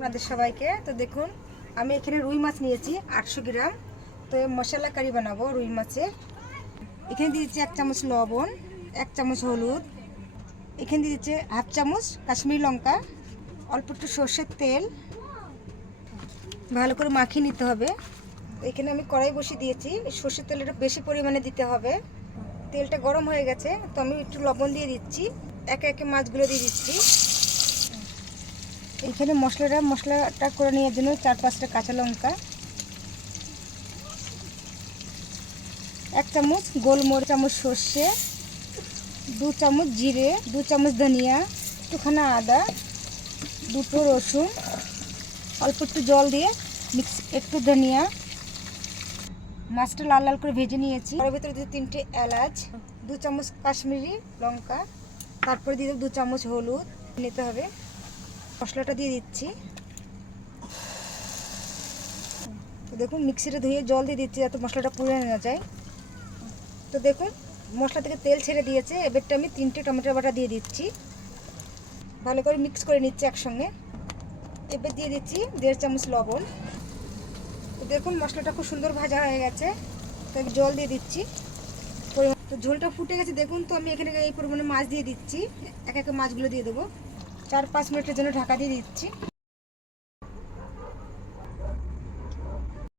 আপনাদের সবাইকে। তো দেখুন আমি এখানে রুই মাছ নিয়েছি 800 গ্রাম। তো মশলা কারি বানাবো রুই মাছে। এখানে দিয়ে দিচ্ছি 1 চামচ লবণ, 1 চামচ হলুদ, এখানে দিয়ে দিচ্ছি হাফ চামচ কাশ্মীরি লঙ্কা, অল্প একটু সর্ষের তেল, ভালো করে মাখিয়ে নিতে হবে। এখানে আমি কড়াই বসিয়ে দিয়েছি, সর্ষের তেলটা বেশি পরিমাণে দিতে হবে। তেলটা গরম হয়ে গেছে, তো আমি একটু লবণ দিয়ে দিচ্ছি, একে একে মাছগুলো দিয়ে দিচ্ছি। এখানে মশলাটা করে নেওয়ার জন্য 4-5টা কাঁচা লঙ্কা, 1 চামচ গোলমরিচ, চামচ সর্ষে, 2 চামচ জিরে, 2 চামচ ধনিয়া, একটুখানি আদা, 2টো রসুন, অল্প একটু জল দিয়ে একটু ধনিয়া, মাছটা লাল লাল করে ভেজে নিয়েছি। তার ভিতরে 2-3টে এলাচ, 2 চামচ কাশ্মীরি লঙ্কা, তারপরে দিয়ে দেবো 2 চামচ হলুদ নিতে হবে। মশলাটা দিয়ে দিচ্ছি। তো দেখুন মিক্সিটা ধুয়ে জল দিয়ে দিচ্ছি যাতে মশলাটা পুড়ে না যায়। তো দেখুন মশলা থেকে তেল ছেড়ে দিয়েছে। এবারটা আমি 3টে টমেটো বাটা দিয়ে দিচ্ছি, ভালো করে মিক্স করে নিচ্ছি একসঙ্গে। এবার দিয়ে দিচ্ছি 1.5 চামচ লবণ। তো দেখুন মশলাটা খুব সুন্দর ভাজা হয়ে গেছে। তো জল দিয়ে দিচ্ছি। তো ঝোলটা ফুটে গেছে দেখুন। তো আমি এখানে এই পরিমাণে মাছ দিয়ে দিচ্ছি, এক এক মাছগুলো দিয়ে দেবো। 4-5 মিনিটের জন্য ঢাকা দিয়ে দিচ্ছি।